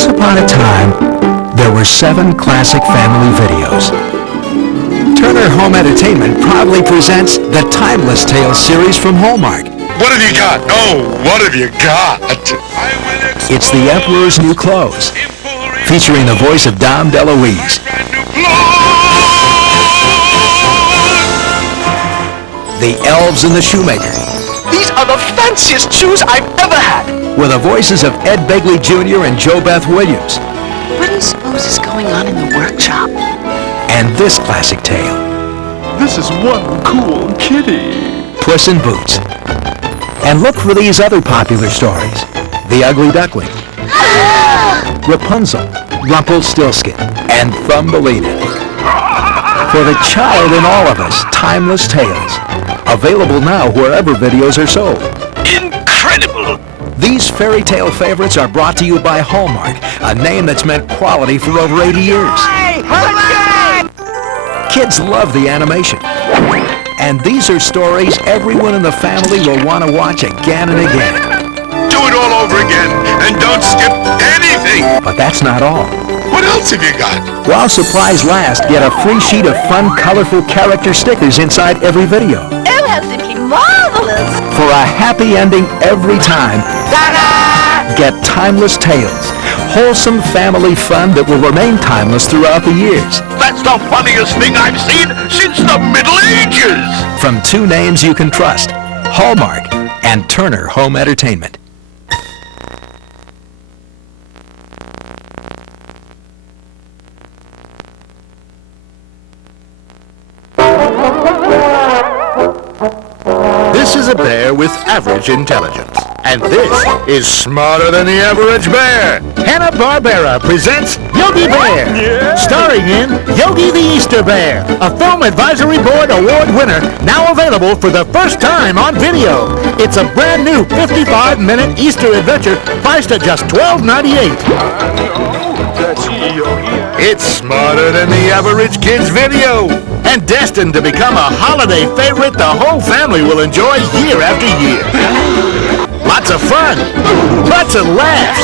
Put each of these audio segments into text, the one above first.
Once upon a time, there were 7 classic family videos. Turner Home Entertainment proudly presents the Timeless Tales series from Hallmark. What have you got? Oh, what have you got? It's The Emperor's New Clothes, featuring the voice of Dom DeLuise. The Elves and the Shoemaker. These are the fanciest shoes I've ever had. With the voices of Ed Begley Jr. and Jo Beth Williams. What do you suppose is going on in the workshop? And this classic tale. This is one cool kitty. Puss in Boots. And look for these other popular stories. The Ugly Duckling. Rapunzel, Rumpelstiltskin, and Thumbelina. For the child in all of us, timeless tales. Available now wherever videos are sold. Incredible! These fairy tale favorites are brought to you by Hallmark, a name that's meant quality for over 80 years. Kids love the animation. And these are stories everyone in the family will want to watch again and again. Do it all over again, and don't skip anything. But that's not all. What else have you got? While supplies last, get a free sheet of fun, colorful character stickers inside every video. Oh, how simply marvelous! For a happy ending every time, get Timeless Tales. Wholesome family fun that will remain timeless throughout the years. That's the funniest thing I've seen since the Middle Ages. From 2 names you can trust, Hallmark and Turner Home Entertainment. This is a bear with average intelligence. And this is smarter than the average bear. Hanna-Barbera presents Yogi Bear, starring in Yogi the Easter Bear, a Film Advisory Board Award winner, now available for the first time on video. It's a brand new 55-minute Easter adventure priced at just $12.98. It's smarter than the average kid's video, and destined to become a holiday favorite the whole family will enjoy year after year. Lots of fun, lots of laughs,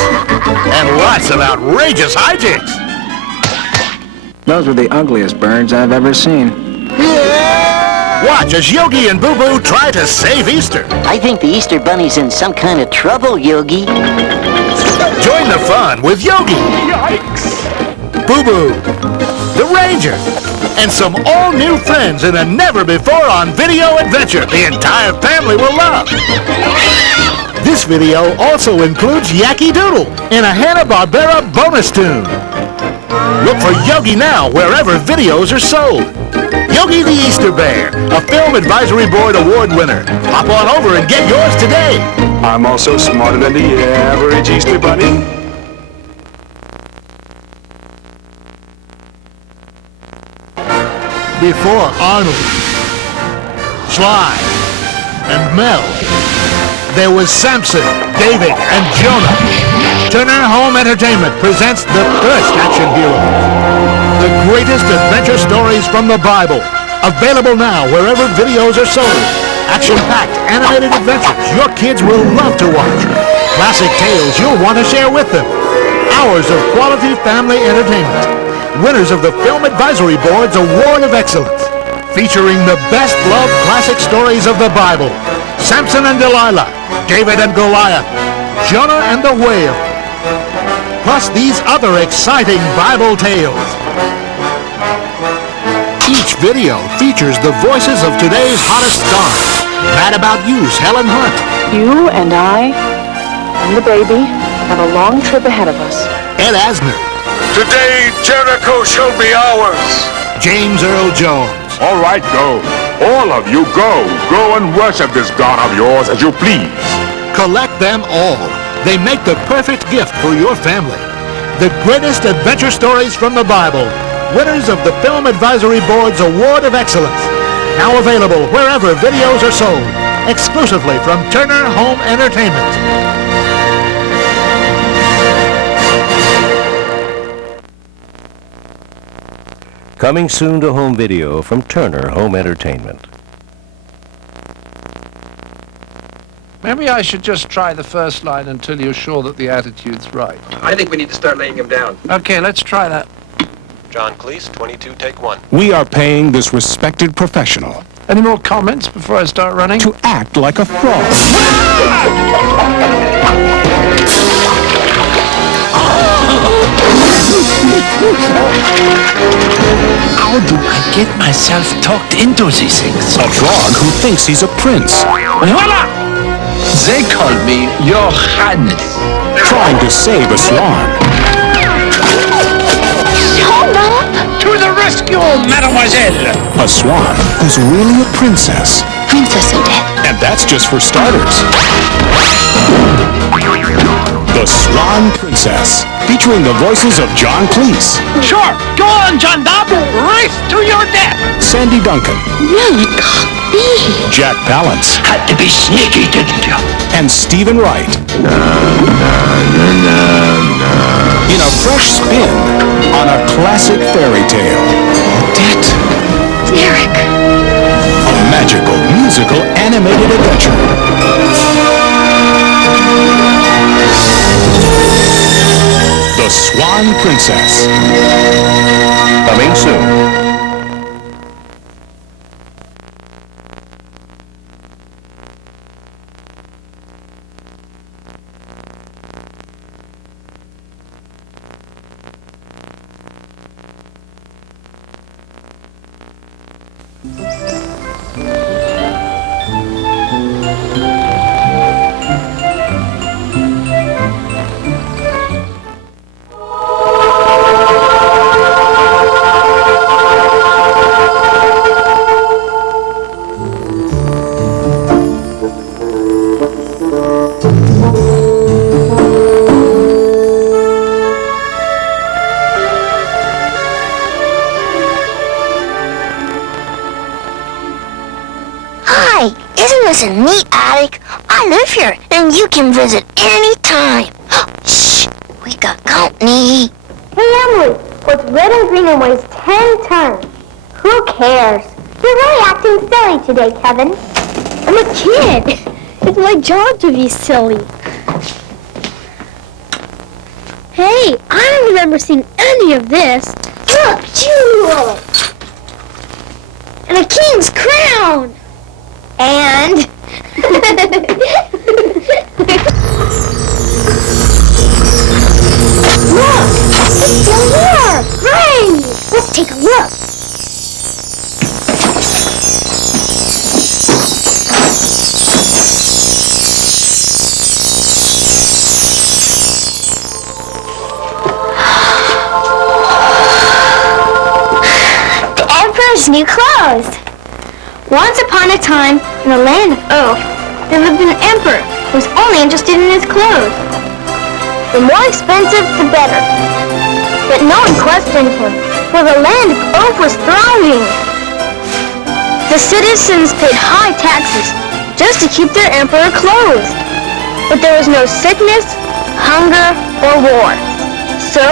and lots of outrageous hijinks. Those were the ugliest birds I've ever seen. Watch as Yogi and Boo Boo try to save Easter. I think the Easter Bunny's in some kind of trouble, Yogi. Join the fun with Yogi, Boo Boo, the Ranger, and some all-new friends in a never-before-on-video adventure the entire family will love. This video also includes Yacky Doodle in a Hanna-Barbera bonus tune. Look for Yogi now wherever videos are sold. Yogi the Easter Bear, a Film Advisory Board Award winner. Hop on over and get yours today. I'm also smarter than the average Easter bunny. Before Arnold, Sly, and Mel, there was Samson, David, and Jonah. Turner Home Entertainment presents the first action heroes. The greatest adventure stories from the Bible. Available now wherever videos are sold. Action-packed animated adventures your kids will love to watch. Classic tales you'll want to share with them. Hours of quality family entertainment. Winners of the Film Advisory Board's Award of Excellence. Featuring the best-loved classic stories of the Bible. Samson and Delilah, David and Goliath, Jonah and the Whale. Plus these other exciting Bible tales. Each video features the voices of today's hottest stars. Mad About You's Helen Hunt. You and I and the baby have a long trip ahead of us. Ed Asner. Today, Jericho shall be ours. James Earl Jones. All right, go. All of you, go. Go and worship this God of yours as you please. Collect them all. They make the perfect gift for your family. The greatest adventure stories from the Bible. Winners of the Film Advisory Board's Award of Excellence. Now available wherever videos are sold. Exclusively from Turner Home Entertainment. Coming soon to home video from Turner Home Entertainment. Maybe I should just try the first line until you're sure that the attitude's right. I think we need to start laying him down. Okay, let's try that. John Cleese, 22, take 1. We are paying this respected professional Any more comments before I start running? to act like a fraud. How do I get myself talked into these things? A frog who thinks he's a prince, Voila! They call me Your Highness. trying to save a swan. To the rescue, mademoiselle! A swan who's really a princess. Princess Odette. And that's just for starters. The Swan Princess, featuring the voices of John Cleese, Sure, go on, John Dobb. Race to your death. Sandy Duncan, No, it can't be. Jack Palance, Had to be sneaky, didn't you? and Stephen Wright. In a fresh spin on a classic fairy tale. Derek. A magical, musical, animated adventure. The Swan Princess. Coming soon. Hi, isn't this a neat attic? I live here, and you can visit any time. Shh, we got company. Hey, Emily, what's red and green and weighs 10 tons? Who cares? You're really acting silly today, Kevin. I'm a kid. It's my job to be silly. Hey, I don't remember seeing any of this. Look, jewel! And a king's crown! And... Look! It's still there! Great! Let's take a look. The Emperor's new clothes. Once upon a time, in the land of Oak, there lived an emperor who was only interested in his clothes. The more expensive, the better. But no one questioned him, for the land of Oak was thriving. The citizens paid high taxes just to keep their emperor clothed. But there was no sickness, hunger, or war. So,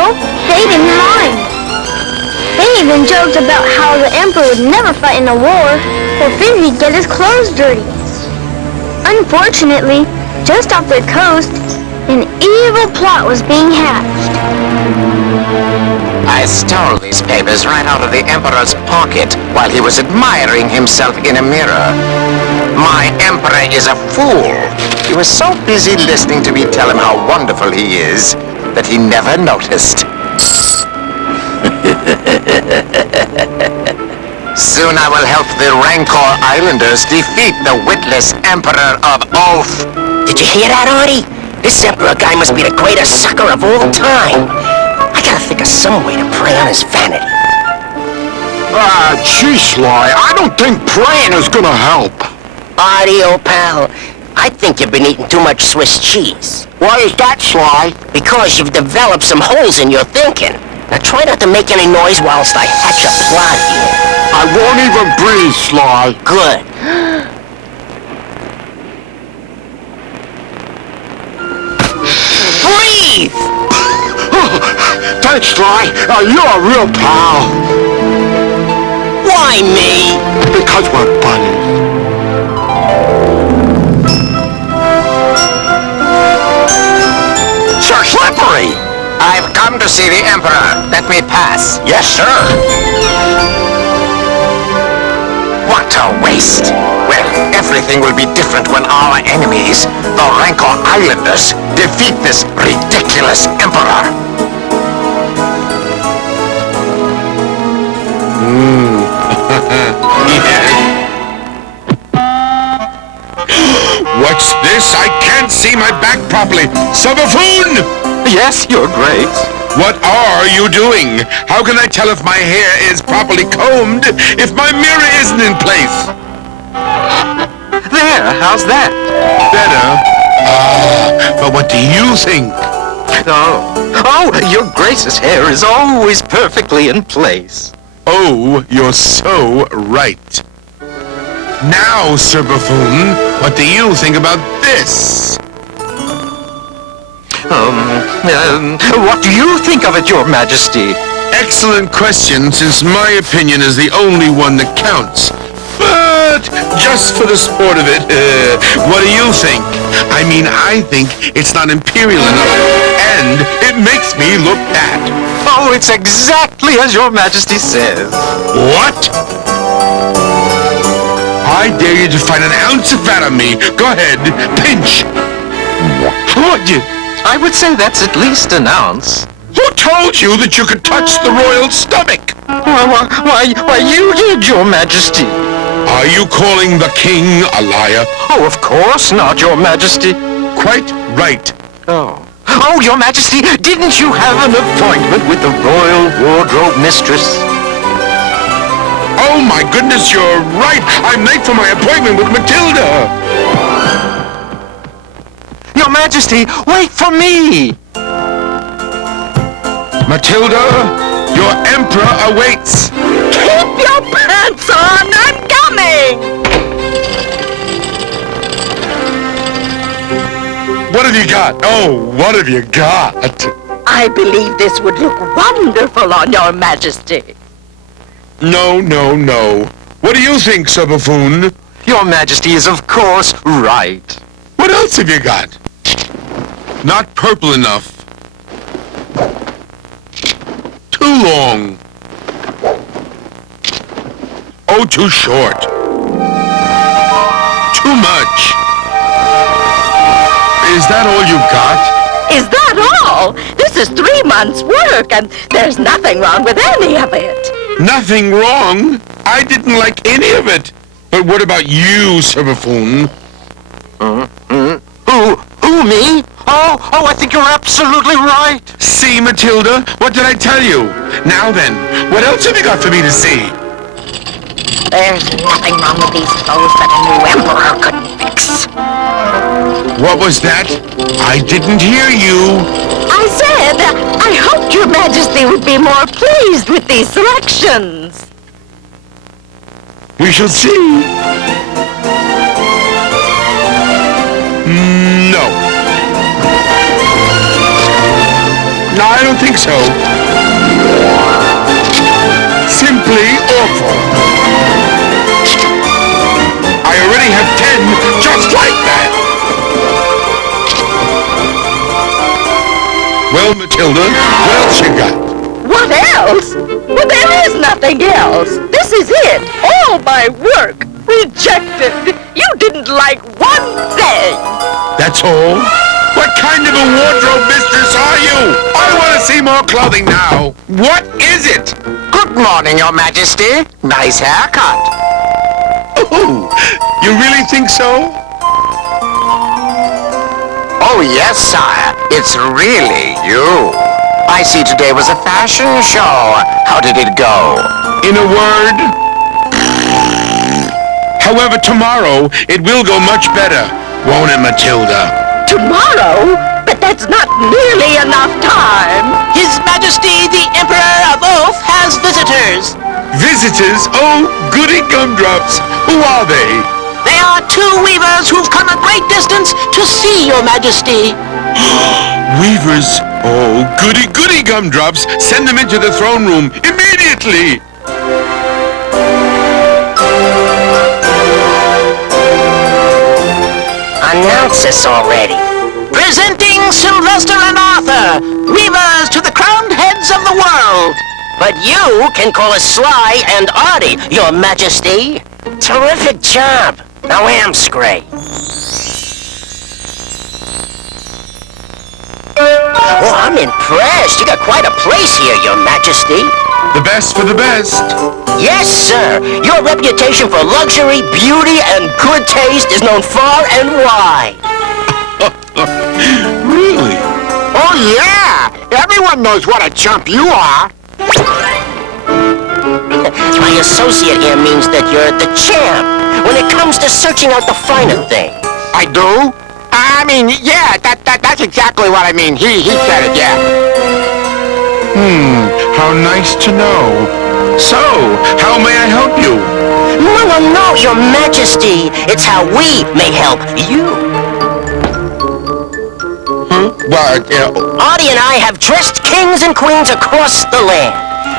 they didn't mind. They even joked about how the emperor would never fight in a war, or feared he'd get his clothes dirty. Unfortunately, just off their coast, an evil plot was being hatched. I stole these papers right out of the Emperor's pocket while he was admiring himself in a mirror. My Emperor is a fool. He was so busy listening to me tell him how wonderful he is that he never noticed. Soon I will help the Rancor Islanders defeat the witless Emperor of Oath. Did you hear that, Artie? This Emperor guy must be the greatest sucker of all time. I gotta think of some way to prey on his vanity. Gee, Sly, I don't think praying is gonna help. Artie, old pal, I think you've been eating too much Swiss cheese. Why is that, Sly? Because you've developed some holes in your thinking. Now try not to make any noise whilst I hatch a plot here. I won't even breathe, Sly. Good. Breathe! Thanks, Sly. You're a real pal. Why me? Because we're buddies. I've come to see the Emperor. Let me pass. Yes, sir. What a waste. Well, everything will be different when our enemies, the Rancor Islanders, defeat this ridiculous Emperor. What's this? I can't see my back properly. Subaffoon! Yes, Your Grace. What are you doing? How can I tell if my hair is properly combed if my mirror isn't in place? There, how's that? Better. But what do you think? Oh, Your Grace's hair is always perfectly in place. Oh, you're so right. Now, Sir Buffoon, what do you think about this? What do you think of it, Your Majesty? Excellent question, since my opinion is the only one that counts. But just for the sport of it, what do you think? I mean, I think it's not imperial enough, and it makes me look bad. Oh, it's exactly as Your Majesty says. What? I dare you to find an ounce of fat on me. Go ahead, pinch. I would say that's at least an ounce. Who told you that you could touch the royal stomach? Why, you did, Your Majesty. Are you calling the king a liar? Oh, of course not, Your Majesty. Quite right. Oh, Your Majesty, didn't you have an appointment with the royal wardrobe mistress? Oh, my goodness, you're right. I'm late for my appointment with Matilda. Your Majesty, wait for me! Matilda, your emperor awaits. Keep your pants on! I'm coming! What have you got? Oh, what have you got? I believe this would look wonderful on Your Majesty. No. What do you think, Sir Buffoon? Your Majesty is, of course, right. What else have you got? Not purple enough. Too long. Oh, too short. Too much. Is that all you got? Is that all? This is 3 months' work, and there's nothing wrong with any of it. Nothing wrong. I didn't like any of it. But what about you, Sir Buffoon? Who, me? Oh, I think you're absolutely right. See, Matilda? What did I tell you? Now then, what else have you got for me to see? There's nothing wrong with these clothes that a new emperor couldn't fix. What was that? I didn't hear you. I said, I hoped Your Majesty would be more pleased with these selections. We shall see. No, I don't think so. Simply awful. I already have 10 just like that. Well, Matilda, what else you got? What else? Well, there is nothing else. This is it. All my work. Rejected. You didn't like one thing. That's all? What kind of a wardrobe mistress are you? I want to see more clothing now. What is it? Good morning, Your Majesty. Nice haircut. Oh, you really think so? Oh, yes, sire. It's really you. I see today was a fashion show. How did it go? In a word? However, tomorrow it will go much better, won't it, Matilda? Tomorrow? But that's not nearly enough time. His Majesty, the Emperor of Oath, has visitors. Visitors? Oh, goody gumdrops. Who are they? They are 2 weavers who've come a great distance to see Your Majesty. Weavers? Oh, goody gumdrops. Send them into the throne room immediately. Announce us already. Presenting Sylvester and Arthur, weavers But you can call us Sly and Artie, Your Majesty. Terrific job. Now Amscray. Oh, I'm impressed. You got quite a place here, Your Majesty. The best for the best. Yes, sir. Your reputation for luxury, beauty, and good taste is known far and wide. Really? Oh, yeah. Everyone knows what a chump you are. My associate here means that you're the champ when it comes to searching out the finer thing. I do? I mean, yeah, that's exactly what I mean. He said it, yeah. How nice to know. So, how may I help you? No, Your Majesty. It's how we may help you. What? Artie and I have dressed kings and queens across the land.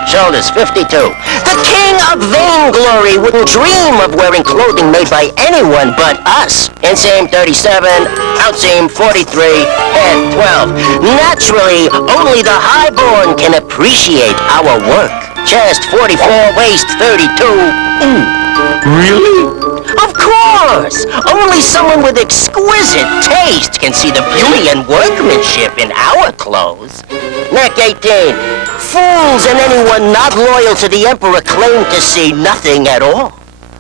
Shoulders 52. The king of vainglory wouldn't dream of wearing clothing made by anyone but us. Inseam 37, outseam 43, and 12. Naturally, only the highborn can appreciate our work. Chest 44, waist 32. Really? Of course! Only someone with exquisite taste can see the beauty and workmanship in our clothes. Neck 18. Fools and anyone not loyal to the Emperor claim to see nothing at all.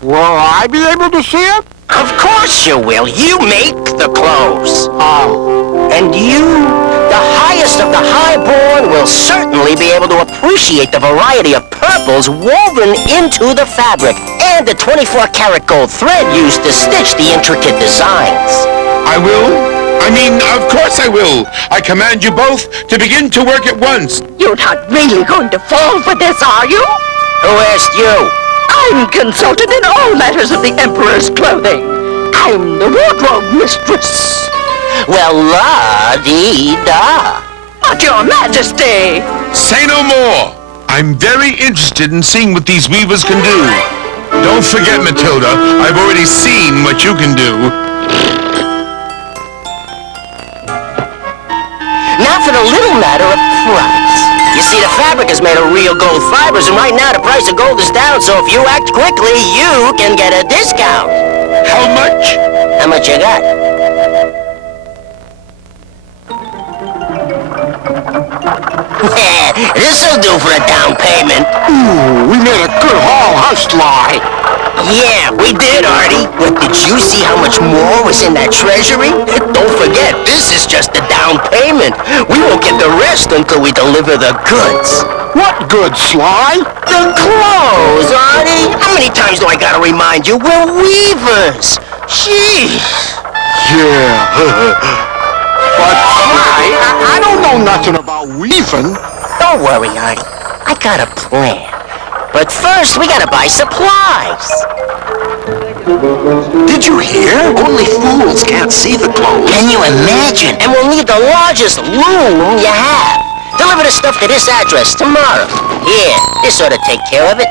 Will I be able to see it? Of course you will. You make the clothes. Oh. And you, the highest of the highborn, will certainly be able to appreciate the variety of purples woven into the fabric and the 24-karat gold thread used to stitch the intricate designs. I will. I mean, of course I will. I command you both to begin to work at once. You're not really going to fall for this, are you? Who asked you? I'm consulted in all matters of the Emperor's clothing. I'm the wardrobe mistress. Well, la-dee-da. But Your Majesty! Say no more. I'm very interested in seeing what these weavers can do. Don't forget, Matilda, I've already seen what you can do. Now for the little matter of price. You see, the fabric is made of real gold fibers, and right now the price of gold is down, so if you act quickly, you can get a discount. How much? How much you got? This'll do for a down payment. Ooh, we made a good haul, huh, Sly? Yeah, we did, Artie. But did you see how much more was in that treasury? Don't forget, this is just the down payment. We won't get the rest until we deliver the goods. What goods, Sly? The clothes, Artie. How many times do I gotta remind you? We're weavers. Jeez. Yeah. But, Sly, I don't know nothing about weaving. Don't worry, Artie. I got a plan. But first, we gotta buy supplies. Did you hear? Only fools can't see the clothes. Can you imagine? And we'll need the largest loom you have. Deliver the stuff to this address tomorrow. Here, this ought to take care of it.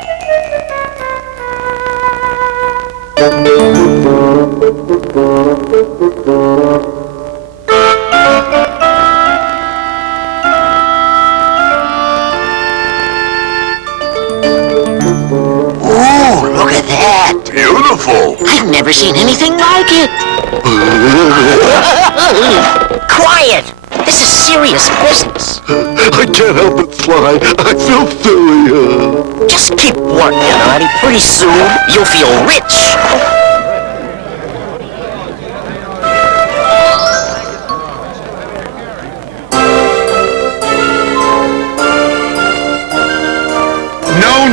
Look at that. Beautiful. I've never seen anything like it. Quiet. This is serious business. I can't help it, Sly. I feel silly. Just keep working, Artie. Pretty soon, you'll feel rich. No.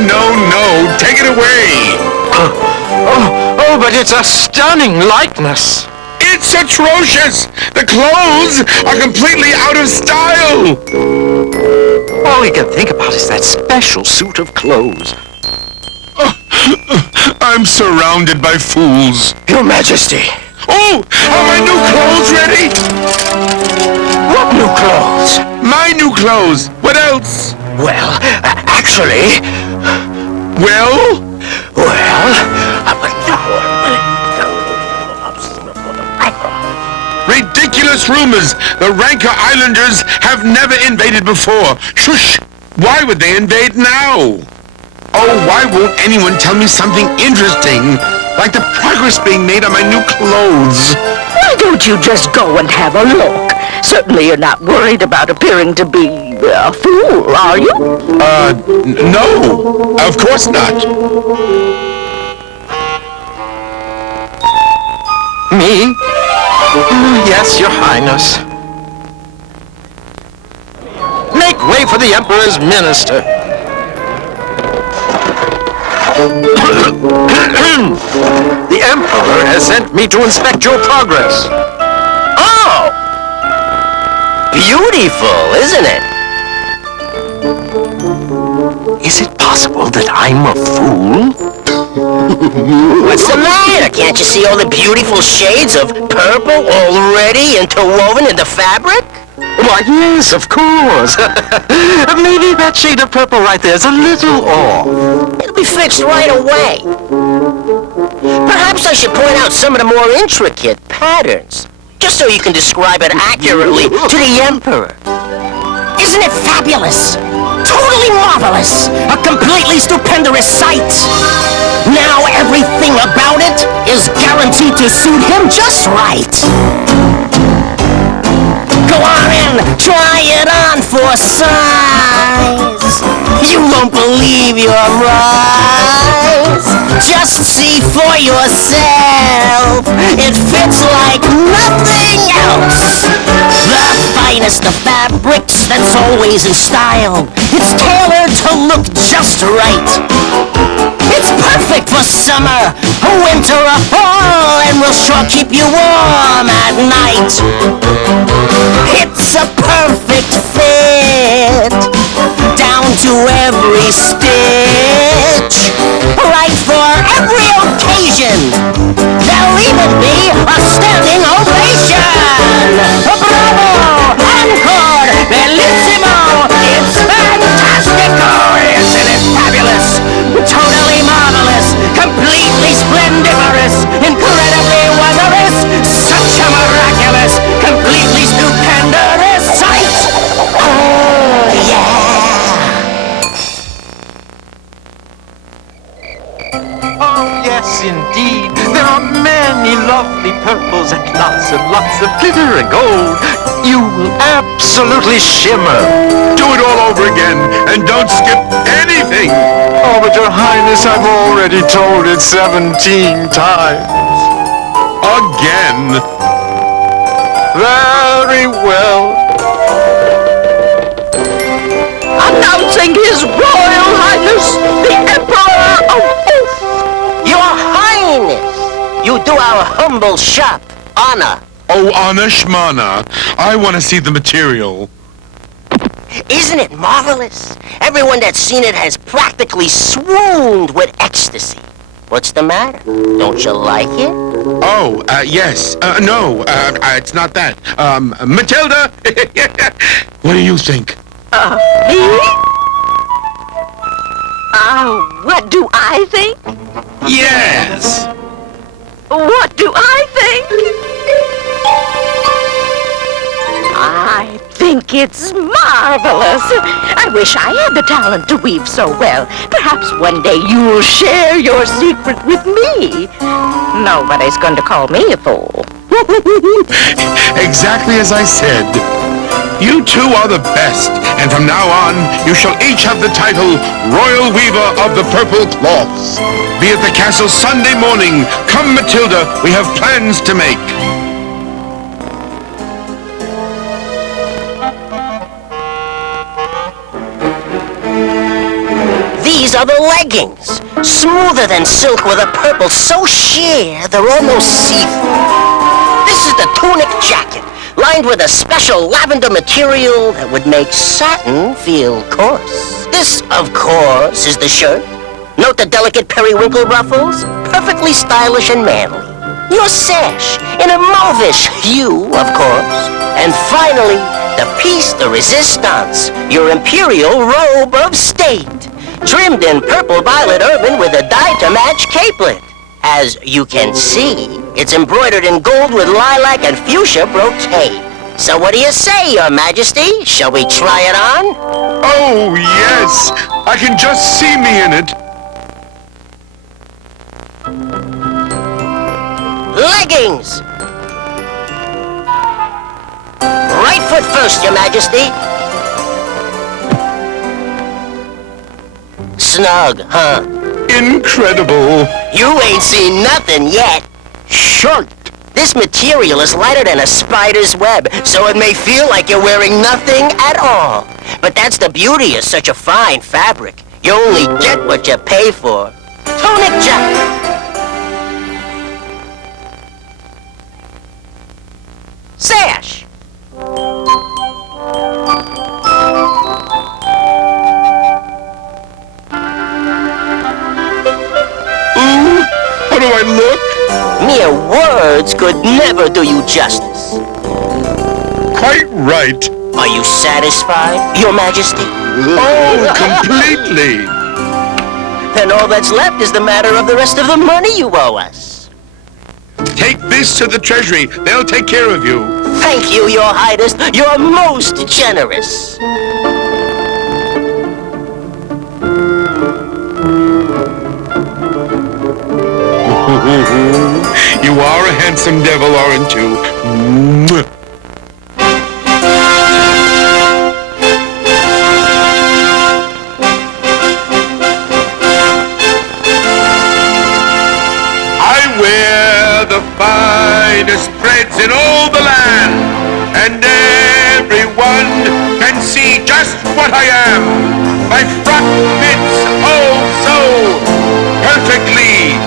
Take it away. Oh, but it's a stunning likeness. It's atrocious. The clothes are completely out of style. All we can think about is that special suit of clothes. I'm surrounded by fools. Your Majesty. Oh, are my new clothes ready? What new clothes? My new clothes. What else? Well, actually... Well? Ridiculous rumors. The Ranker Islanders have never invaded before. Shush. Why would they invade now? Oh, why won't anyone tell me something interesting, like the progress being made on my new clothes? Why don't you just go and have a look? Certainly you're not worried about appearing to be a fool, are you? No, of course not. Me? Yes, Your Highness. Make way for the Emperor's minister. The Emperor has sent me to inspect your progress. Oh! Beautiful, isn't it? Is it possible that I'm a fool? What's the matter? Can't you see all the beautiful shades of purple already interwoven in the fabric? Why, yes, of course. Maybe that shade of purple right there is a little off. It'll be fixed right away. Perhaps I should point out some of the more intricate patterns, just so you can describe it accurately to the Emperor. Isn't it fabulous? Totally marvelous! A completely stupendous sight! Now everything about it is guaranteed to suit him just right. Go on in, try it on for size. You won't believe your eyes. Just see for yourself. It fits like nothing else. The finest of fabrics that's always in style. It's tailored to look just right. It's perfect for summer, winter, or fall, and will sure keep you warm at night. It's a perfect fit, down to every stitch, right for every occasion. There'll even be a standing ovation. Bravo! Encore! Bellissimo! It's fantastico! Isn't it fabulous? Totally marvelous! Completely splendiferous! Incredibly wondrous! Such a miraculous! Completely stupendous sight! Oh, yeah! Oh, yes, indeed. There are many lovely purples and lots of glitter and gold. You will absolutely shimmer. Do it all over again, and don't skip anything. Oh, but Your Highness, I've already told it 17 times. Again. Very well. Announcing His Royal Highness, the Emperor of Oath. Your Highness! You do our humble shop honor. Oh, Anna Shmana, I want to see the material. Isn't it marvelous? Everyone that's seen it has practically swooned with ecstasy. What's the matter? Don't you like it? Oh, yes. No, it's not that. Matilda! What do you think? Me? What do I think? Yes! What do I think? I think it's marvelous. I wish I had the talent to weave so well. Perhaps one day you'll share your secret with me. Nobody's going to call me a fool. Exactly as I said. You two are the best, and from now on, you shall each have the title Royal Weaver of the Purple Cloths. Be at the castle Sunday morning. Come, Matilda, we have plans to make. These are the leggings. Smoother than silk with a purple so sheer they're almost see-through. This is the tunic jacket, lined with a special lavender material that would make satin feel coarse. This, of course, is the shirt. Note the delicate periwinkle ruffles, perfectly stylish and manly. Your sash, in a mauvish hue, of course. And finally, the piece de resistance, your imperial robe of state, trimmed in purple violet urban with a dye-to-match capelet. As you can see, it's embroidered in gold with lilac and fuchsia brocade. So what do you say, Your Majesty? Shall we try it on? Oh, yes! Yes, I can just see me in it. Leggings! Right foot first, Your Majesty. Snug, huh? Incredible. You ain't seen nothing yet. Shirt. This material is lighter than a spider's web, so it may feel like you're wearing nothing at all. But that's the beauty of such a fine fabric. You only get what you pay for. Tunic jacket. Sash. Ooh, how do I look? Mere words could never do you justice. Quite right. Are you satisfied, Your Majesty? Oh, completely. Then all that's left is the matter of the rest of the money you owe us. Take this to the Treasury. They'll take care of you. Thank you, Your Highness. You're most generous. You are a handsome devil, aren't you? Mwah. I wear the finest threads in all the land, and everyone can see just what I am. My frock fits oh so perfectly,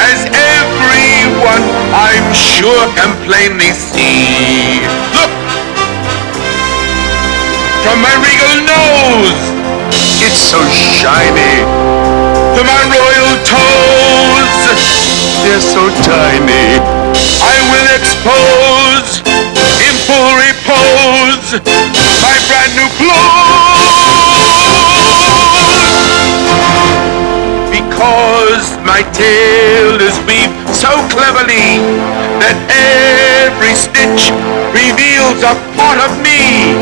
as everyone I'm sure can plainly see. Look! From my regal nose, it's so shiny. To my royal toes, they're so tiny. I will expose, in full repose, my brand new clothes. Because my tail is weaved so cleverly that every stitch reveals a part of me,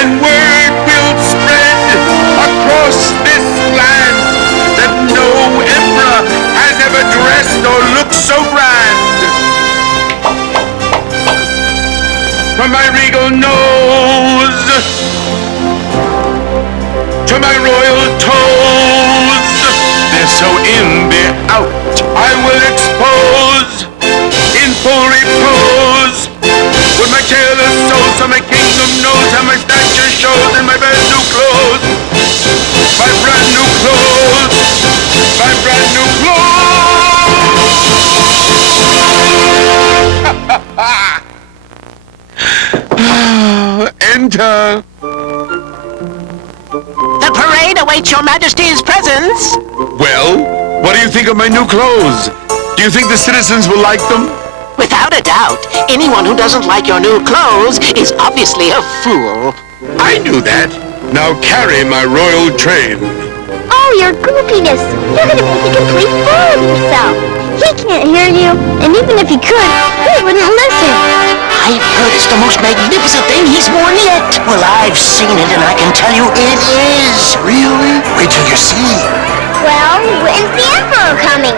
and word will spread across this land that no emperor has ever dressed or looked so grand. From my regal nose to my royal toes, they're so in, they're out. I will expose in full repose what my tailor sews, so my kingdom knows how my stature shows in my brand new clothes. My brand new clothes. My brand new clothes. Enter. The parade awaits Your Majesty's presence. Well, what do you think of my new clothes? Do you think the citizens will like them? Without a doubt, anyone who doesn't like your new clothes is obviously a fool. I knew that. Now carry my royal train. Oh, your goofiness. You're gonna make a complete fool of yourself. He can't hear you, and even if he could, he wouldn't listen. I've heard it's the most magnificent thing he's worn yet. Well, I've seen it, and I can tell you it is. Really? Wait till you see. Well, when's the Emperor coming?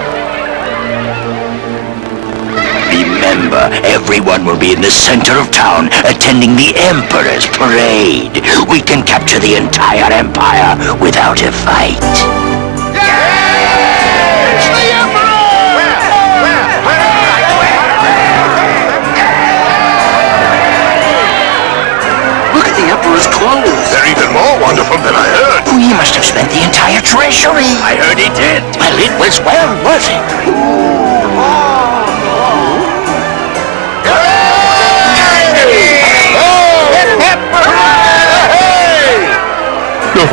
Remember, everyone will be in the center of town attending the Emperor's parade. We can capture the entire empire without a fight. Look at the Emperor's clothes. They're even more wonderful than I heard. Oh, he must have spent the entire treasury. I heard he did. Well, it was well worth it.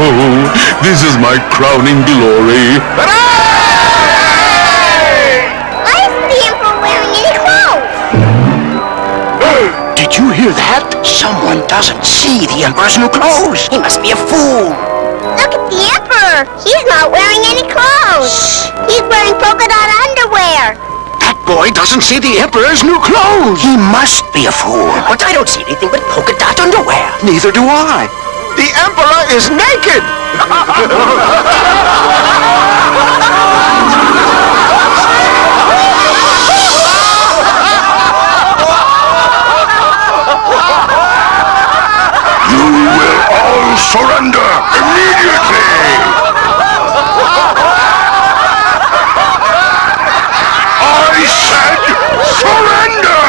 Oh, this is my crowning glory. Why isn't the Emperor wearing any clothes? Did you hear that? Someone doesn't see the Emperor's new clothes. He must be a fool. Look at the Emperor. He's not wearing any clothes. He's wearing polka dot underwear. That boy doesn't see the Emperor's new clothes. He must be a fool. But I don't see anything but polka dot underwear. Neither do I. The Emperor is naked! You will all surrender immediately! I said surrender!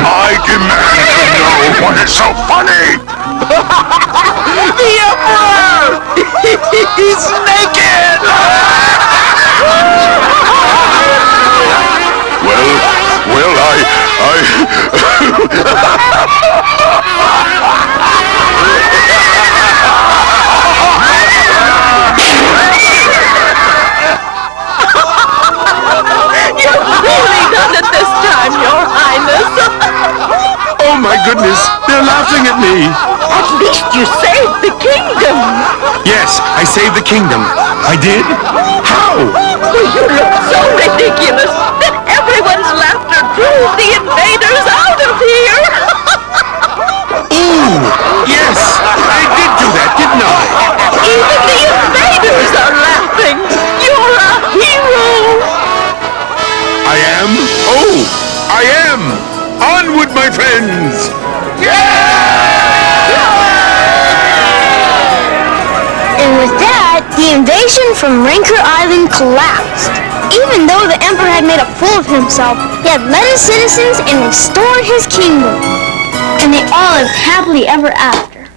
I demand to know what is so funny! The Emperor! He's naked! Well, You've really done it this time, Your Highness. Oh my goodness, they're laughing at me. At least you saved the kingdom. Yes, I saved the kingdom. I did? How? Well, you look so ridiculous that everyone's laughter drove the invaders out of here. Ooh, yes, I did do that, didn't I? Even the invaders are laughing. You're a hero. I am? Oh, I am! Onward, my friends! And with that, the invasion from Ranker Island collapsed. Even though the Emperor had made a fool of himself, he had led his citizens and restored his kingdom. And they all lived happily ever after.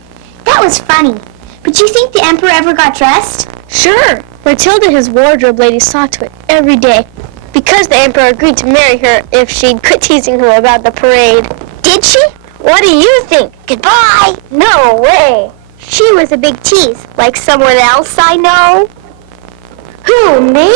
That was funny. But you think the Emperor ever got dressed? Sure, Matilda, his wardrobe lady, saw to it every day. Because the Emperor agreed to marry her if she'd quit teasing him about the parade. Did she? What do you think? Goodbye. No way. She was a big tease, like someone else I know. Who, me?